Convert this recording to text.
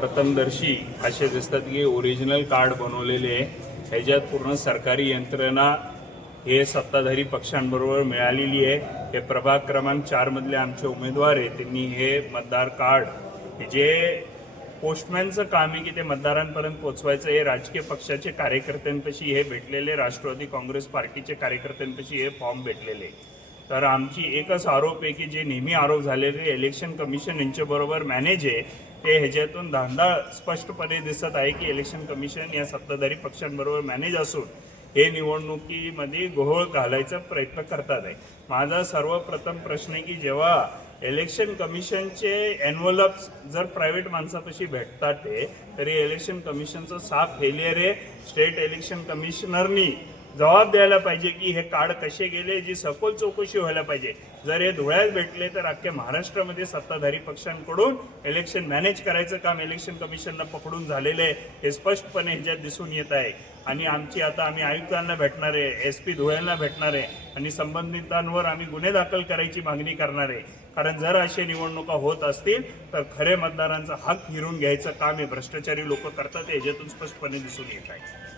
प्रथमदर्शी असे दिसतात की ओरिजिनल कार्ड बनवलेले आहे। ह्याच्यात पूर्ण सरकारी यंत्रणा हे सत्ताधारी पक्षांबरोबर मिळालेली आहे। हे प्रभाग क्रमांक 4 मधले आमचे उमेदवार आहेत, त्यांनी हे मतदार कार्ड जे पोस्टमॅनचं काम आहे की ते मतदारांपर्यंत पोहोचवायचं, हे राजकीय पक्षाचे कार्यकर्त्यांपाशी हे भेटलेले, राष्ट्रवादी काँग्रेस पार्टीचे कार्यकर्त्यांपाशी हे फॉर्म भेटलेले। तर आमची एकच आरोप आहे की जे नेहमी आरोप झालेले इलेक्शन कमिशन यांच्याबरोबर मॅनेज आहे, ते ह्याच्यातून धांदळ स्पष्टपणे दिसत आहे की इलेक्शन कमिशन या सत्ताधारी पक्षांबरोबर मॅनेज असून हे निवडणुकीमध्ये घोळ घालायचा प्रयत्न करतात आहे। माझा सर्वप्रथम प्रश्न आहे की जेव्हा इलेक्शन कमिशनचे एनव्हलप्स जर प्रायव्हेट माणसापाशी भेटतात ते, तरी इलेक्शन कमिशनचं साफ फेलियर आहे। स्टेट इलेक्शन कमिशनरनी जबाब द्यायला पाहिजे की हे कार्ड कसे गेले, जी सखोल चौकशी व्हायला पाहिजे। जर हे धुळ्यात भेटले तर अख्ख्या महाराष्ट्रामध्ये सत्ताधारी पक्षांकडून इलेक्शन मॅनेज करायचं काम इलेक्शन कमिशनला पकडून झालेलं आहे, हे स्पष्टपणे ह्याच्यात दिसून येत आहे। आणि आमची आता आम्ही आयुक्तांना भेटणार आहे, SP धुळ्यांना भेटणार आहे आणि संबंधितांवर आम्ही गुन्हे दाखल करायची मागणी करणार आहे। कारण जर अशा निवडणुका होत असतील तर खरे मतदारांचा हक हिरून घ्यायचं काम हे भ्रष्टाचारी लोक करतात, हे ह्याच्यातून स्पष्टपणे दिसून येत आहे।